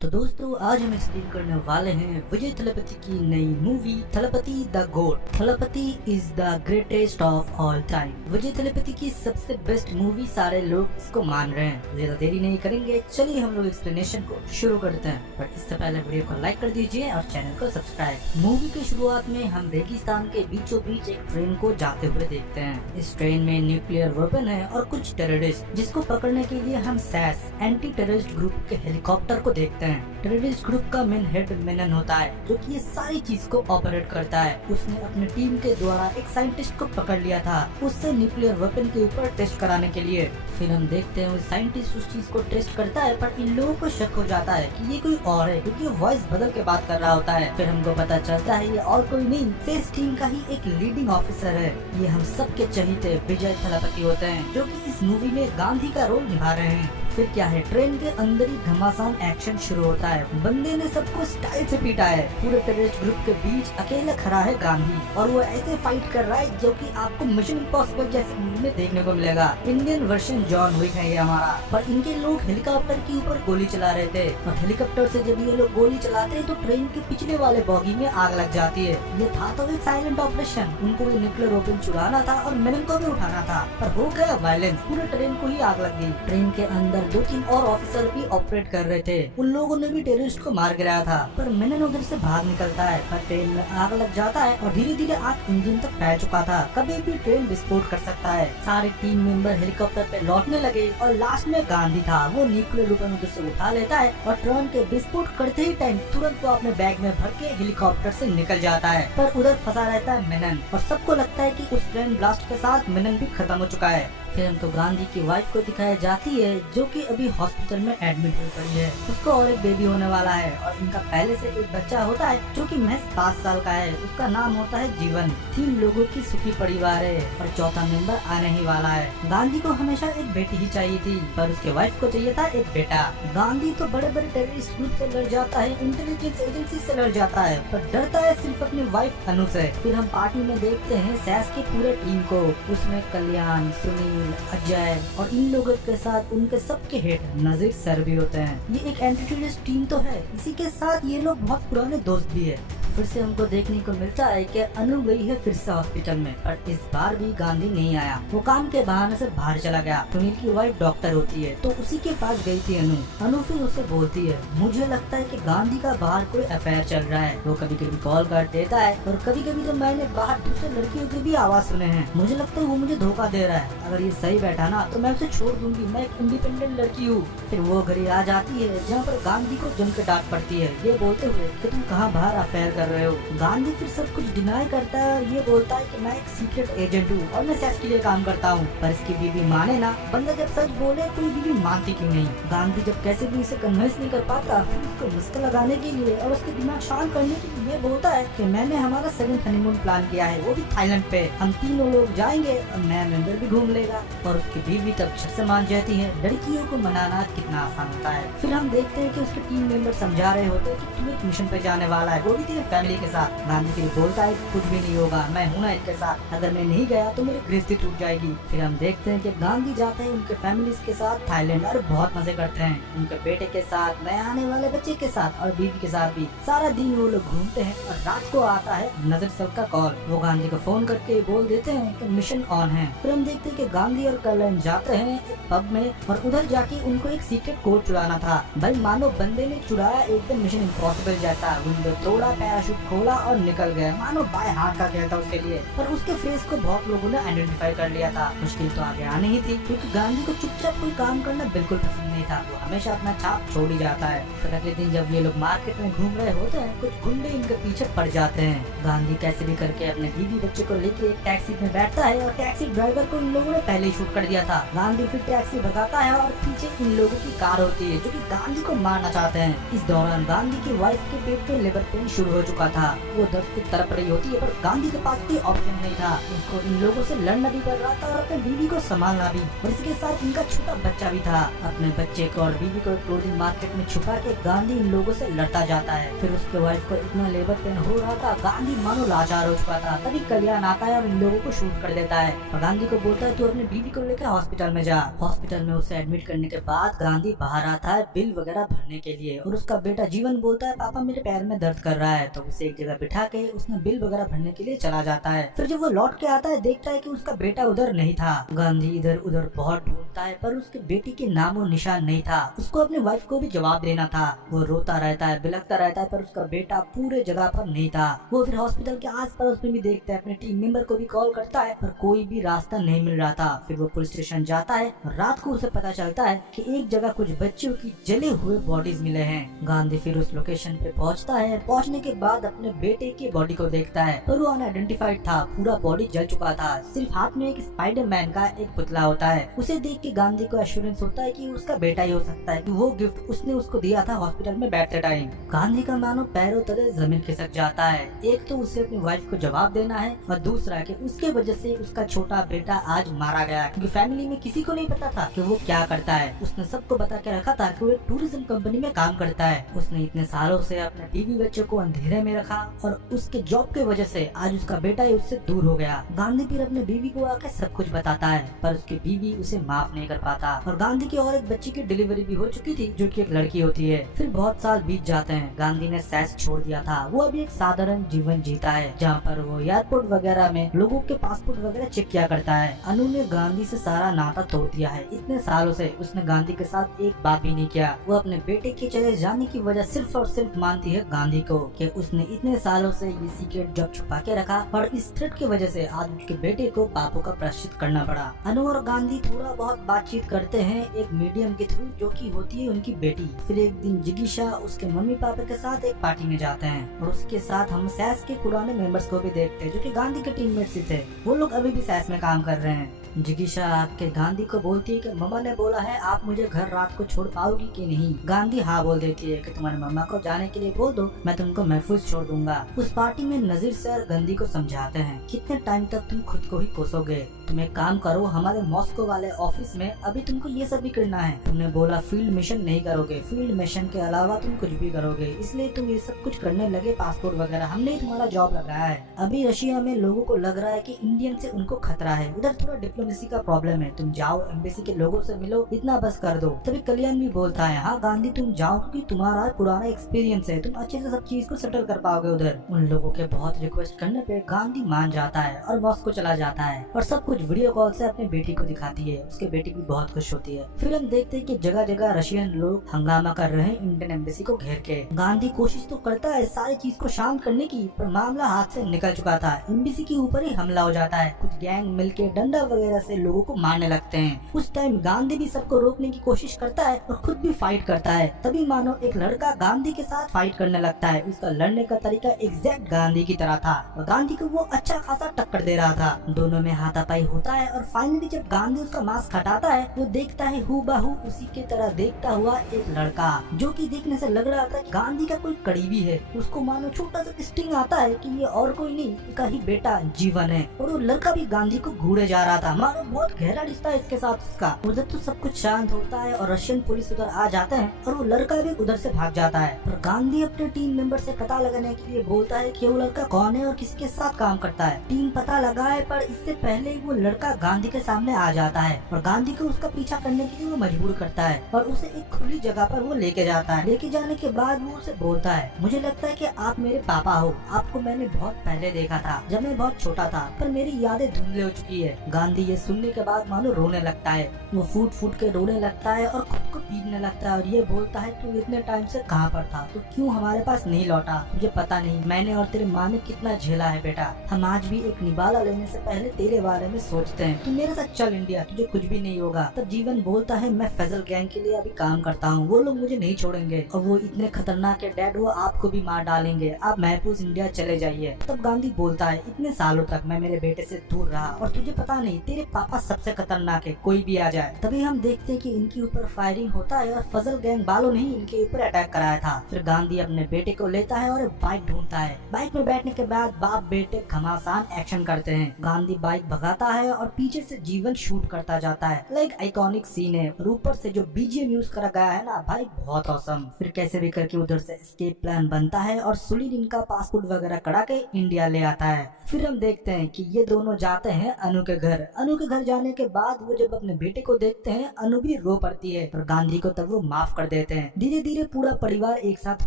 तो दोस्तों आज हम एक्सप्लेन करने वाले हैं विजय थलपति की नई movie Thalapathy the GOAT. Thalapathy is the greatest of all time. Vijay Thalapathy की सबसे बेस्ट मूवी सारे लोग इसको मान रहे हैं। ज्यादा देरी नहीं करेंगे, चलिए हम लोग एक्सप्लेनेशन को शुरू करते हैं। पर इससे पहले वीडियो को लाइक कर दीजिए और चैनल को सब्सक्राइब। मूवी की शुरुआत में हम रेगिस्तान के बीचों बीच एक ट्रेन को जाते हुए देखते हैं। इस ट्रेन में न्यूक्लियर वेपन है और कुछ टेररिस्ट, जिसको पकड़ने के लिए हम सैस एंटी टेररिस्ट ग्रुप के हेलीकॉप्टर को देखते हैं। टेररिस्ट ग्रुप का मेन हेड मेनन होता है, जो कि ये सारी चीज को ऑपरेट करता है। उसने अपने टीम के द्वारा एक साइंटिस्ट को पकड़ लिया था, उससे न्यूक्लियर वेपन के ऊपर टेस्ट कराने के लिए। फिर हम देखते हैं वो साइंटिस्ट उस चीज को टेस्ट करता है, पर इन लोगों को शक हो जाता है कि ये कोई और है, क्योंकि वॉइस बदल के बात कर रहा होता है। फिर हमको पता चलता है ये और कोई नहीं, सेस टीम का ही एक लीडिंग ऑफिसर है। ये हम सबके चहीते विजय थलपति होते हैं, जो कि इस मूवी में गांधी का रोल निभा रहे हैं। फिर क्या है, ट्रेन के अंदर ही घमासान एक्शन शुरू होता है। बंदे ने सबको स्टाइल से पीटा है। पूरे टेररिस्ट ग्रुप के बीच अकेला खड़ा है गांधी, और वो ऐसे फाइट कर रहा है जो कि आपको मिशन इम्पॉसिबल जैसी मूवी में देखने को मिलेगा। इंडियन वर्जन जॉन विक है ये हमारा। पर इनके लोग हेलीकॉप्टर के ऊपर गोली चला रहे थे, और हेलीकॉप्टर से जब ये लोग गोली चलाते हैं तो ट्रेन के पिछले वाले बॉगी में आग लग जाती है। ये था तो एक साइलेंट ऑपरेशन। उनको न्यूक्लियर वेपन चुराना था और मेनन को भी उठाना था, पर हो गया वायलेंस। पूरे ट्रेन को ही आग लग गई। ट्रेन के अंदर 2-3 और ऑफिसर भी ऑपरेट कर रहे थे। उन लोगों ने भी टेररिस्ट को मार गिराया था, पर मेनन उधर से भाग निकलता है। पर ट्रेन में आग लग जाता है और धीरे धीरे आग इंजन तक फैल चुका था। कभी भी ट्रेन विस्फोट कर सकता है। सारे टीम मेंबर हेलीकॉप्टर पे लौटने लगे, और लास्ट में गांधी था, वो न्यूक्लियर वेपन उधर से उठा लेता है और ट्रेन के विस्फोट करते ही टाइम तुरंत वो अपने बैग में भर के हेलीकॉप्टर से निकल जाता है। पर उधर फंसा रहता है मेनन, और सबको लगता है कि उस ट्रेन ब्लास्ट के साथ मेनन भी खत्म हो चुका है। फिर हमको गांधी की वाइफ को दिखाई जाती है, जो कि अभी हॉस्पिटल में एडमिट हो गई है। उसको और एक बेबी होने वाला है, और इनका पहले से एक बच्चा होता है जो कि महज 5 साल का है। उसका नाम होता है जीवन। 3 लोगों की सुखी परिवार है, और चौथा मेंबर आने ही वाला है। गांधी को हमेशा एक बेटी ही चाहिए थी, पर उसके वाइफ को चाहिए था एक बेटा। गांधी तो बड़े बड़े टेररिस्ट ग्रुप से लड़ जाता है, इंटेलिजेंस एजेंसी से लड़ जाता है, पर डरता है सिर्फ अपनी वाइफ अनु से। फिर हम पार्टी में देखते हैं सैस की पूरे टीम को। उसमें कल्याण, सुनील, अजय और इन लोगों के साथ उनके सबके हेड नजीर सर भी होते हैं। ये एक एंटी टेररिस्ट टीम तो है, इसी के साथ ये लोग बहुत पुराने दोस्त भी है। फिर से हमको देखने को मिलता है कि अनु गई है फिर से हॉस्पिटल में, पर इस बार भी गांधी नहीं आया। वो काम के बहाने से बाहर चला गया। सुनील की वाइफ डॉक्टर होती है, तो उसी के पास गई थी अनु। अनु फिर उससे बोलती है, मुझे लगता है कि गांधी का बाहर कोई अफेयर चल रहा है। वो कभी कभी कॉल कर देता है, और कभी कभी तो मैंने बाहर दूसरे लड़कियों के भी आवाज सुने हैं। मुझे लगता है वो मुझे धोखा दे रहा है। अगर ये सही बैठा ना तो मैं उसे छोड़ दूंगी, मैं एक इंडिपेंडेंट लड़की हूँ। फिर वो घड़ी आ जाती है जहाँ पर गांधी को जम के डांट पड़ती है, ये बोलते हुए कि तुम कहाँ बाहर अफेयर कर रहे हो। गांधी फिर सब कुछ डिनाई करता है, और ये बोलता है कि मैं एक सीक्रेट एजेंट हूँ और मैं सेक्स के लिए काम करता हूँ। पर इसकी बीवी माने ना। बंदा जब सच बोले तो बीवी मानती क्यों नहीं। गांधी जब कैसे भी इसे कन्विंस नहीं कर पाता, फिर उसको मस्का लगाने के लिए और उसके दिमाग शांत करने के लिए बोलता है कि मैंने हमारा 7th हनीमून प्लान किया है, वो भी थाईलैंड पे। हम 3 लोग जाएंगे और नया मेंबर भी घूम लेगा। और उसकी बीवी तब झट से मान जाती है। लड़कियों को मनाना कितना आसान होता है। फिर हम देखते हैं कि उसके टीम मेंबर समझा रहे होते हैं कि तू एक मिशन पे जाने वाला है, वो भी तेरे फैमिली के साथ। गांधी फिर बोलता है कुछ भी नहीं होगा, मैं हूँ ना इनके साथ। अगर मैं नहीं गया तो मेरी गृहस्थी टूट जाएगी। फिर हम देखते हैं कि गांधी जाते हैं उनके फैमिली के साथ थाईलैंड, और बहुत मजे करते हैं उनके बेटे के साथ, नए आने वाले बच्चे के साथ और बीवी के साथ भी। सारा दिन वो लोग घूमते हैं, और रात को आता है नजर सर का कॉल। वो गांधी को फोन करके बोल देते हैं कि मिशन ऑन है। फिर हम देखते हैं कि गांधी और कल्याण जाते हैं एक पब में, और उधर जाके उनको एक सीक्रेट कोड चुराना था। भाई मानो बंदे ने चुराया एकदम मिशन इम्पॉसिबल जैसा। विंडो तोड़ा, पैराशूट खोला और निकल गया, मानो बाय हाथ का खेल था उसके लिए। पर उसके फेस को बहुत लोगों ने आइडेंटिफाई कर लिया था। मुश्किल तो आगे आनी ही थी, क्योंकि गांधी को चुपचाप कोई काम करना बिल्कुल पसंद नहीं था। वो हमेशा अपना छाप छोड़ ही जाता है। फिर अगले दिन जब ये लोग मार्केट में घूम रहे होते हैं, कुछ गुंडे इनके पीछे पड़ जाते हैं। गांधी कैसे भी करके अपने बीवी बच्चे को लेके एक टैक्सी में बैठता है, और टैक्सी ड्राइवर को इन लोगों ने पहले ही शूट कर दिया था। गांधी फिर टैक्सी भगाता है, और पीछे इन लोगों की कार होती है जो कि गांधी को मारना चाहते हैं। इस दौरान गांधी की वाइफ के पेट पे लेबर पेन शुरू हो चुका था। वो दर्द से तड़प रही होती है, पर गांधी के पास कोई ऑप्शन नहीं था। उसको इन लोगों से लड़ना भी पड़ रहा था और अपने बीवी को संभालना भी, और इसके साथ इनका छोटा बच्चा भी था। अपने बच्चे को और बीवी को क्लोथिंग मार्केट में छुपा के गांधी इन लोगों से लड़ता जाता है। फिर उसके वाइफ को इतना लेबर पेन हो रहा था, गांधी मानो लाचार हो चुका था। तभी कल्याण आता है और इन लोगों को शूट कर देता है और गांधी को बोलता है तू अपनी बीवी को लेकर हॉस्पिटल में जा। हॉस्पिटल में उसे एडमिट करने के बाद गांधी बाहर आता है बिल वगैरह भरने के लिए और उसका बेटा जीवन बोलता है पापा मेरे पैर में दर्द कर रहा है, तो उसे एक जगह बिठा के उसने बिल वगैरह भरने के लिए चला जाता है। फिर जब वो लौट के आता है देखता है कि उसका बेटा उधर नहीं था। गांधी इधर उधर बहुत ढूंढता है पर उसके बेटी के नामो निशान नहीं था। उसको अपने वाइफ को भी जवाब देना था। वो रोता रहता है, बिलखता रहता है पर उसका बेटा पूरे जगह पर नहीं था। वो फिर हॉस्पिटल के आस पड़ोस में भी देखता है, अपने टीम मेंबर को भी कॉल करता है पर कोई भी रास्ता नहीं मिल रहा था। फिर वो पुलिस स्टेशन जाता है। रात को उसे पता चलता है कि एक जगह कुछ बच्चों की जले हुए बॉडीज मिले हैं। गांधी फिर उस लोकेशन पे पहुंचता है। पहुंचने के बाद अपने बेटे की बॉडी को देखता है पर वो अनआइडेंटिफाइड था, पूरा बॉडी जल चुका था। सिर्फ हाथ में एक स्पाइडरमैन का एक पुतला होता है। उसे देख के गांधी को एश्योरेंस होता है कि उसका बेटा ही हो सकता है, कि वो गिफ्ट उसने उसको दिया था हॉस्पिटल में बैठते टाइम। गांधी का मानो पैरों तले जमीन खिसक जाता है। एक तो उसे अपनी वाइफ को जवाब देना है और दूसरा कि उसके वजह से उसका छोटा बेटा आज मारा गया, क्योंकि फैमिली में किसी को नहीं पता था कि वो क्या करता है। उसने सबको बता के रखा था कि वो एक टूरिज्म कंपनी में काम करता है। उसने इतने सालों से अपने बीवी बच्चों को अंधेरे में रखा और उसके जॉब के वजह से आज उसका बेटा ही उससे दूर हो गया। गांधी फिर अपने बीवी को आके सब कुछ बताता है पर उसकी बीवी उसे माफ नहीं कर पाता और गांधी की और एक बच्ची की डिलीवरी भी हो चुकी थी जो कि एक लड़की होती है। फिर बहुत साल बीत जाते हैं। गांधी ने सैस छोड़ दिया था। वो अभी एक साधारण जीवन जीता है जहाँ पर वो एयरपोर्ट वगैरह में लोगों के पासपोर्ट वगैरह चेक किया करता है। अनु ने गांधी से सारा नाता तोड़ दिया है। इतने सालों से उसने गांधी के साथ एक बात भी नहीं किया। वो अपने बेटे के चले जाने की वजह सिर्फ और सिर्फ मानती है गांधी को कि उसने इतने सालों से ये सीक्रेट जब छुपा के रखा और इस थ्रेट की वजह से आज उसके बेटे को पापों का प्रायश्चित करना पड़ा। अनु और गांधी थोड़ा बहुत बातचीत करते हैं एक मीडियम के थ्रू जो कि होती है उनकी बेटी। फिर एक दिन जिगीशा उसके मम्मी पापा के साथ एक पार्टी में जाते हैं और उसके साथ हम सैस के पुराने मेंबर्स को भी देखते हैं जो कि गांधी के टीममेट्स ही थे। वो लोग अभी भी सैस में काम कर रहे हैं। जिगीशा आके गांधी को बोलती है कि मम्मा ने बोला है आप मुझे घर रात को छोड़ पाओगी कि नहीं। गांधी हाँ बोल देती है कि तुम्हारे मम्मा को जाने के लिए बोल दो, मैं तुमको महफूज छोड़ दूंगा। उस पार्टी में नजीर सर गांधी को समझाते हैं कितने टाइम तक तुम खुद को ही कोसोगे, तुम एक काम करो हमारे मॉस्को वाले ऑफिस में अभी तुमको ये सब भी करना है। तुमने बोला फील्ड मिशन नहीं करोगे, फील्ड मिशन के अलावा तुम कुछ भी करोगे, इसलिए तुम ये सब कुछ करने लगे पासपोर्ट वगैरह, हमने तुम्हारा जॉब लगाया है। अभी रशिया में लोगों को लग रहा है कि इंडियन से उनको खतरा है, उधर थोड़ा डिप्लोमेसी का प्रॉब्लम है, तुम जाओ एम्बेसी के लोगों से मिलो, इतना बस कर दो। तभी कल्याण भी बोलता है हाँ गांधी तुम जाओ क्योंकि तुम्हारा पुराना एक्सपीरियंस है, तुम अच्छे से सब चीज को सेटल कर पाओगे उधर। उन लोगों के बहुत रिक्वेस्ट करने पे गांधी मान जाता है और मॉस्को चला जाता है और सब कुछ वीडियो कॉल से अपने बेटी को दिखाती है। उसके बेटी भी बहुत खुश होती है। फिर हम देखते हैं कि जगह जगह रशियन लोग हंगामा कर रहे हैं इंडियन एम्बेसी को घेर के। गांधी कोशिश तो करता है सारी चीज को शांत करने की पर मामला हाथ से निकल चुका था। एम्बेसी के ऊपर ही हमला हो जाता है। कुछ गैंग मिलके डंडा वगैरह से लोगों को मारने लगते हैं। उस टाइम गांधी भी सबको रोकने की कोशिश करता है और खुद भी फाइट करता है। तभी मानो एक लड़का गांधी के साथ फाइट करने लगता है। उसका लड़ने का तरीका एग्जैक्ट गांधी की तरह था और गांधी को वो अच्छा खासा टक्कर दे रहा था। दोनों में हाथापाई होता है और फाइनली जब गांधी उसका मास्क हटाता है वो देखता है हूबहू उसी के तरह देखता हुआ एक लड़का जो कि देखने से लग रहा था कि गांधी का कोई करीबी है। उसको मानो छोटा सा स्टिंग आता है कि ये और कोई नहीं उसका ही बेटा जीवन है। और वो लड़का भी गांधी को घूरे जा रहा था। मानो बहुत गहरा रिश्ता है इसके साथ उसका। उधर तो सब कुछ शांत होता है और रशियन पुलिस उधर आ जाते हैं और वो लड़का भी उधर से भाग जाता है। और गांधी अपने टीम मेंबर से पता लगाने के लिए बोलता है कि वो लड़का कौन है और किसके साथ काम करता है। टीम पता लगाए पर इससे पहले वो लड़का गांधी के सामने आ जाता है और गांधी को उसका पीछा करने के लिए वो मजबूर करता है और उसे एक खुली जगह पर वो लेके जाता है। लेके जाने के बाद वो उसे बोलता है मुझे लगता है कि आप मेरे पापा हो, आपको मैंने बहुत पहले देखा था जब मैं बहुत छोटा था पर मेरी यादें धुंधली हो चुकी है। गांधी ये सुनने के बाद मानो रोने लगता है। वो फूट फूट के रोने लगता है और खुद को पीटने लगता है और ये बोलता है तू इतने टाइम से कहाँ पर था, तो क्यों हमारे पास नहीं लौटा, मुझे पता नहीं, मैंने और तेरे माँ ने कितना झेला है बेटा। हम आज भी एक निवाला लेने से पहले तेरे बारे में सोचते हैं, तू मेरे साथ चल इंडिया, तुझे कुछ भी नहीं होगा। तब जीवन बोलता है मैं फैजल गैंग के लिए अभी काम करता हूँ, वो लोग मुझे नहीं छोड़ेंगे और वो इतने खतरनाक है डैड, वो आपको भी मार डालेंगे, आप महफूज इंडिया चले जाइए। तब गांधी बोलता है इतने सालों तक मैं मेरे बेटे से दूर रहा और तुझे पता नहीं तेरे मेरे पापा सबसे खतरनाक है, कोई भी आ जाए। तभी हम देखते हैं कि इनके ऊपर फायरिंग होता है और फजल गैंग वालों ने ही इनके ऊपर अटैक कराया था। फिर गांधी अपने बेटे को लेता है और बाइक ढूंढता है। बाइक में बैठने के बाद बाप बेटे घमासान एक्शन करते हैं। गांधी बाइक भगाता है और पीछे से जीवन शूट करता जाता है। लाइक आइकॉनिक सीन है और ऊपर से जो बीजीएम यूज करा गया है ना भाई, बहुत औसम। फिर कैसे भी करके उधर से एस्केप प्लान बनता है और सुनील इनका पासपोर्ट वगैरह करा के इंडिया ले आता है। फिर हम देखते हैं कि ये दोनों जाते हैं अनु के घर। अनु के घर जाने के बाद वो जब अपने बेटे को देखते हैं, अनु भी रो पड़ती है और गांधी को तब वो माफ कर देते हैं। धीरे धीरे पूरा परिवार एक साथ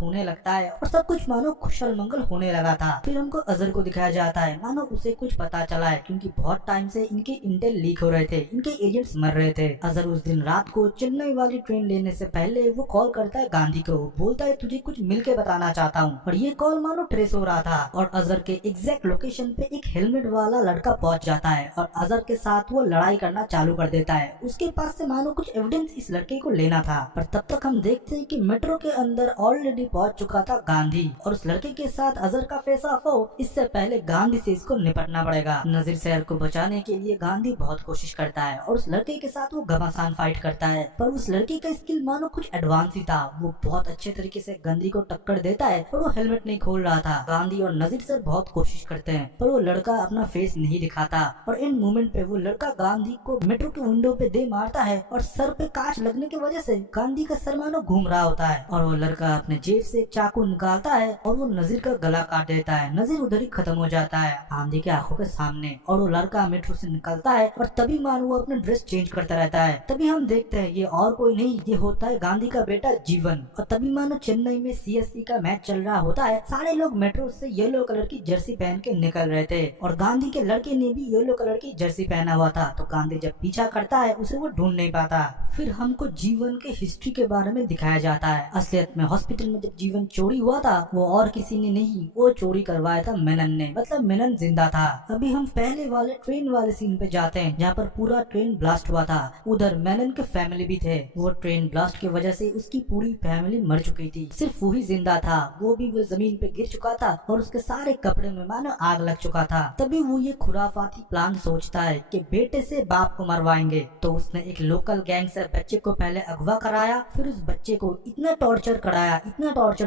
होने लगता है और सब कुछ मानो खुशहाल मंगल होने लगा था। फिर हमको अजहर को दिखाया जाता है, मानो उसे कुछ पता चला है क्योंकि बहुत टाइम से इनके इंटेल लीक हो रहे थे, इनके एजेंट्स मर रहे थे। अजहर उस दिन रात को चेन्नई वाली ट्रेन लेने से पहले वो कॉल करता है गांधी को, बोलता है तुझे कुछ मिल के बताना चाहता हूँ। और ये कॉल मानो ट्रेस हो रहा था और अजहर के एग्जैक्ट लोकेशन पे एक हेलमेट वाला लड़का पहुंच जाता है और अजहर के साथ वो लड़ाई करना चालू कर देता है। उसके पास से मानो कुछ एविडेंस इस लड़के को लेना था। पर तब तक हम देखते हैं कि मेट्रो के अंदर ऑलरेडी पहुंच चुका था गांधी और उस लड़के के साथ अजहर का फेस ऑफ हो, इससे पहले गांधी से इसको निपटना पड़ेगा। नजीर शहर को बचाने के लिए गांधी बहुत कोशिश करता है और उस लड़के के साथ वो घमासान फाइट करता है। पर उस लड़के का स्किल मानो कुछ एडवांस ही था। वो बहुत अच्छे तरीके से गांधी को टक्कर देता है और वो हेलमेट नहीं खोल रहा था। गांधी और नजीर सर बहुत कोशिश करते हैं पर वो लड़का अपना फेस नहीं दिखाता और इन मोमेंट पे वो लड़का गांधी को मेट्रो के विंडो पे दे मारता है और सर पे कांच लगने की वजह से गांधी का सर मानो घूम रहा होता है और वो लड़का अपने जेब से एक चाकू निकालता है और वो नजीर का गला काट देता है। नजीर उधर ही खत्म हो जाता है गांधी के आंखों के सामने और वो लड़का मेट्रो से निकलता है और तभी मानो वो अपना ड्रेस चेंज करता रहता है। तभी हम देखते हैं ये और कोई नहीं, ये होता है गांधी का बेटा जीवन। और तभी मानो चेन्नई में सीएसके का मैच चल रहा होता है। सारे लोग मेट्रो से येलो कलर की जर्सी पहन के निकल रहे थे और गांधी के लड़के ने भी येलो कलर की जर्सी पहना हुआ था। तो गांधी जब पीछा करता है उसे वो ढूंढ नहीं पाता। फिर हमको जीवन के हिस्ट्री के बारे में दिखाया जाता है। असलियत में हॉस्पिटल में जब जीवन चोरी हुआ था वो और किसी ने नहीं, वो चोरी करवाया था मेनन ने, मतलब मेनन जिंदा था। अभी हम पहले वाले ट्रेन वाले सीन पे जाते हैं जहाँ पर पूरा ट्रेन ब्लास्ट हुआ था। उधर मेनन के फैमिली भी थे। वो ट्रेन ब्लास्ट की वजह से उसकी पूरी फैमिली मर चुकी थी, सिर्फ वही जिंदा था। वो भी वो जमीन पे गिर चुका था और उसके सारे कपड़े में मानो आग लग चुका था। तभी वो ये खुराफाती प्लान सोचता है कि बेटे से बाप को मरवाएंगे। तो उसने एक लोकल गैंग से बच्चे को पहले अगवा कराया, फिर उस बच्चे को इतना टॉर्चर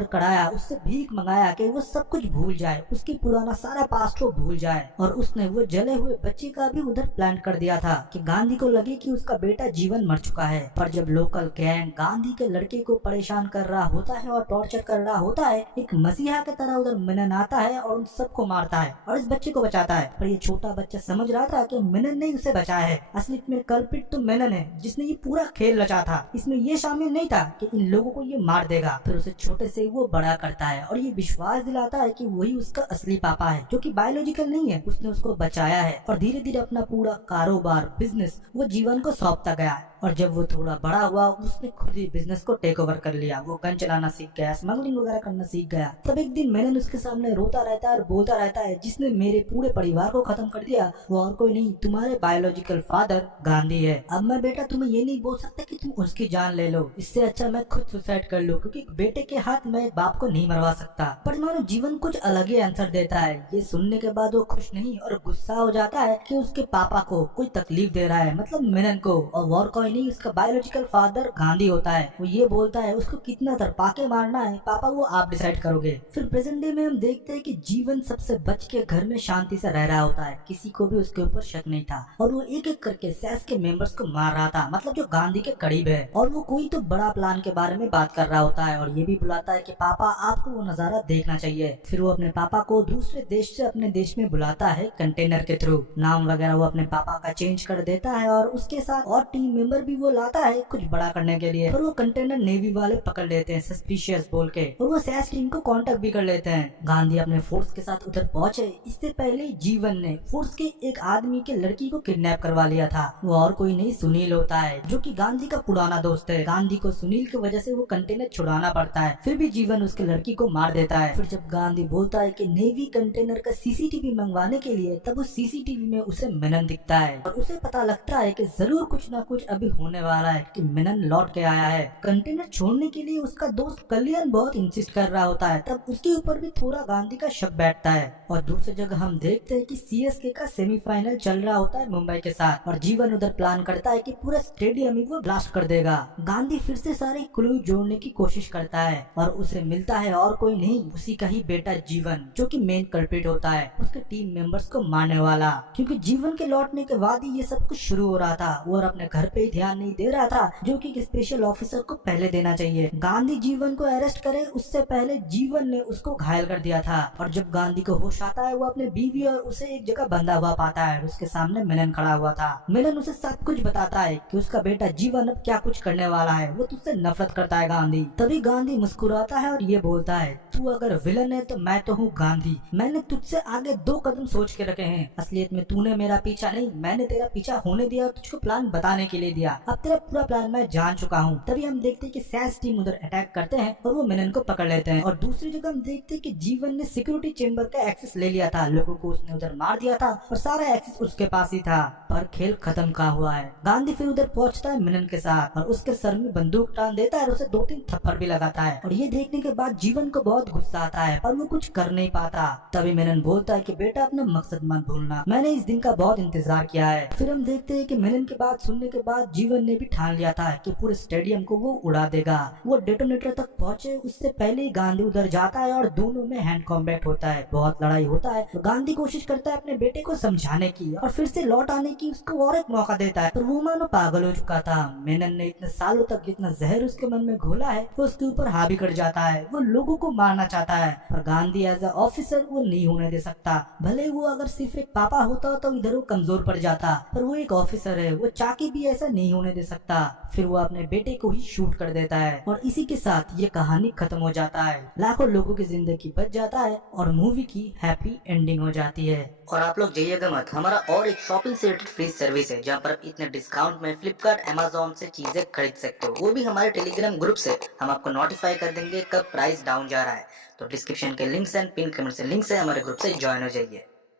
कराया, उससे भीख मंगाया कि वो सब कुछ भूल जाए, उसकी पुराना सारा पास्ट को भूल जाए। और उसने वो जले हुए बच्चे का भी उधर प्लान कर दिया था कि गांधी को लगे कि उसका बेटा जीवन मर चुका है। पर जब लोकल गैंग गांधी के लड़के को परेशान कर रहा होता है और टॉर्चर कर रहा होता है, एक मसीहा की तरह उधर मेनन आता है और उन सबको मारता है और इस बच्चे को बचाता है। पर ये छोटा बच्चा समझ रहा था कि मेनन ने उसे बचाया है, असली में कल्प्रिट तो मेनन है जिसने ये पूरा खेल रचा था। इसमें ये शामिल नहीं था कि इन लोगों को ये मार देगा। फिर उसे छोटे से वो बड़ा करता है और ये विश्वास दिलाता है कि वही उसका असली पापा है जो कि बायोलॉजिकल नहीं है, उसने उसको बचाया है। और धीरे धीरे अपना पूरा कारोबार बिजनेस वो जीवन को सौंपता गया और जब वो थोड़ा बड़ा हुआ उसने खुद ही बिजनेस को टेक ओवर कर लिया। वो गन चलाना सीख गया, स्मगलिंग वगैरह करना सीख गया। तब एक दिन मेनन उसके सामने रोता रहता है और बोलता रहता है, जिसने मेरे पूरे परिवार को खत्म कर दिया वो और कोई नहीं, तुम्हारे बायोलॉजिकल फादर गांधी है। अब मैं बेटा तुम्हें ये नहीं बोल सकता कि तुम उसकी जान ले लो, इससे अच्छा मैं खुद सुसाइड कर लूं, क्योंकि बेटे के हाथ मैं एक बाप को नहीं मरवा सकता। पर मानो जीवन कुछ अलग ही आंसर देता है। ये सुनने के बाद वो खुश नहीं और गुस्सा हो जाता है कि उसके पापा को कोई तकलीफ दे रहा है, मतलब मेनन को, और कोई नहीं उसका बायोलॉजिकल फादर गांधी होता है। वो ये बोलता है उसको कितना तरपा के मारना है पापा वो आप डिसाइड करोगे। फिर प्रेजेंट डे में हम देखते हैं कि जीवन सबसे बच के घर में शांति से रह रहा होता है, किसी को भी उसके ऊपर शक नहीं था और वो एक एक करके सेस के मेंबर्स को मार रहा था, मतलब जो गांधी के करीब है। और वो कोई तो बड़ा प्लान के बारे में बात कर रहा होता है और ये भी बुलाता है कि पापा आपको वो नजारा देखना चाहिए। फिर वो अपने पापा को दूसरे देश से अपने देश में बुलाता है कंटेनर के थ्रू। नाम वगैरह वो अपने पापा का चेंज कर देता है और उसके साथ और टीम मेंबर भी वो लाता है कुछ बड़ा करने के लिए। और वो कंटेनर नेवी वाले पकड़ लेते हैं सस्पिशियस बोल के और वो सैस टीम को कांटेक्ट भी कर लेते हैं। गांधी अपने फोर्स के साथ उधर पहुंचे, इससे पहले जीवन ने फोर्स के एक आदमी के लड़की को किडनैप करवा लिया था। वो और कोई नहीं सुनील होता है जो कि गांधी का पुराना दोस्त है। गांधी को सुनील की वजह से वो कंटेनर छुड़ाना पड़ता है, फिर भी जीवन उसके लड़की को मार देता है। फिर जब गांधी बोलता है कि नेवी कंटेनर का सीसीटीवी मंगवाने के लिए, तब उस सीसीटीवी में उसे मेनन दिखता है और उसे पता लगता है कि जरूर कुछ ना कुछ अभी होने वाला है कि मेनन लौट के आया है। कंटेनर छोड़ने के लिए उसका दोस्त कल्याण बहुत इंसिस्ट कर रहा होता है, तब उसके ऊपर भी थोड़ा गांधी का शक बैठता है। और दूसरी जगह हम देखते हैं कि सीएसके का सेमीफाइनल चल रहा होता होता है मुंबई के साथ और जीवन उधर प्लान करता है कि पूरा स्टेडियम ही वो ब्लास्ट कर देगा। गांधी फिर से सारे क्लू जोड़ने की कोशिश करता है और उसे मिलता है और कोई नहीं, उसी का ही बेटा जीवन, जो कि मेन कल्प्रिट होता है, उसके टीम मेंबर्स को मारने वाला। क्योंकि जीवन के लौटने के बाद ही ये सब कुछ शुरू हो रहा था, वो और अपने घर पे ही ध्यान नहीं दे रहा था, जो कि एक स्पेशल ऑफिसर को पहले देना चाहिए। गांधी जीवन को अरेस्ट करे उससे पहले जीवन ने उसको घायल कर दिया था। और जब गांधी को होश आता है, वो अपने बीवी और उसे एक जगह बंधा हुआ पाता है। उसके सामने मिलन खड़ा हुआ था। मिलन उसे सब कुछ बताता है कि उसका बेटा जीवन अब क्या कुछ करने वाला है, वो तुझसे नफरत करता है गांधी। तभी गांधी मुस्कुराता है और ये बोलता है, तू अगर विलन है तो मैं तो हूँ गांधी, मैंने तुझसे आगे 2 कदम सोच के रखे हैं। असलियत में तूने मेरा पीछा नहीं, मैंने तेरा पीछा होने दिया और तुझको प्लान बताने के लिए दिया। अब तेरा पूरा प्लान मैं जान चुका हूँ। तभी हम देखते हैं कि सैस टीम उधर अटैक करते हैं और वो मिलन को पकड़ लेते हैं। और दूसरी जगह हम देखते हैं कि जीवन ने सिक्योरिटी चेंबर का एक्सेस ले लिया था, लोगों को उसने उधर मार दिया था और सारा एक्सेस उसके पास ही था। पर खेल खत्म कहाँ हुआ है। गांधी फिर उधर पहुंचता है मिलन के साथ और उसके सर में बंदूक टान देता है और उसे 2-3 थप्पड़ भी लगाता है। और ये देखने के बाद जीवन को बहुत गुस्सा आता है पर वो कुछ कर नहीं पाता। तभी मिलन बोलता है कि बेटा अपना मकसद मत भूलना, मैंने इस दिन का बहुत इंतजार किया है। फिर हम देखते हैं कि मिलन की बात सुनने के बाद जीवन ने भी ठान लिया था कि पूरे स्टेडियम को वो उड़ा देगा। वो डेटोनेटर तक पहुंचे उससे पहले ही गांधी उधर जाता है और दोनों में हैंड कॉम्बैट होता है, बहुत लड़ाई होता है। तो गांधी कोशिश करता है अपने बेटे को समझाने की और फिर से लौट आने की, उसको और एक मौका देता है, पर वो मानो पागल हो चुका था। मिलन ने इतने सालों तक जितना जहर उसके मन में घोला है वो उसके ऊपर हावी कर जाता है। वो लोगों को मारना चाहता है पर गांधी एज ए ऑफिसर वो नहीं होने दे सकता। भले वो अगर सिर्फ एक पापा होता तो इधर वो कमजोर पड़ जाता, पर वो एक ऑफिसर है, वो चाह के भी ऐसा नहीं होने दे सकता। फिर वो अपने बेटे को ही शूट कर देता है और इसी के साथ ये कहानी खत्म हो जाता है। लाखों लोगों की जिंदगी बच जाता है और मूवी की हैप्पी एंडिंग हो जाती है। और आप लोग जाइएगा मत, हमारा और एक शॉपिंग से रिलेटेड फ्री सर्विस है जहाँ पर आप इतने डिस्काउंट में फ्लिपकार्ट अमेज़न से चीजें खरीद सकते हो। वो भी हमारे टेलीग्राम ग्रुप से हम आपको नोटिफाई कर देंगे कब प्राइस डाउन जा रहा है। तो डिस्क्रिप्शन के लिंक्स एंड पिन कमेंट से लिंक्स है, हमारे ग्रुप से ज्वाइन हो जाइए।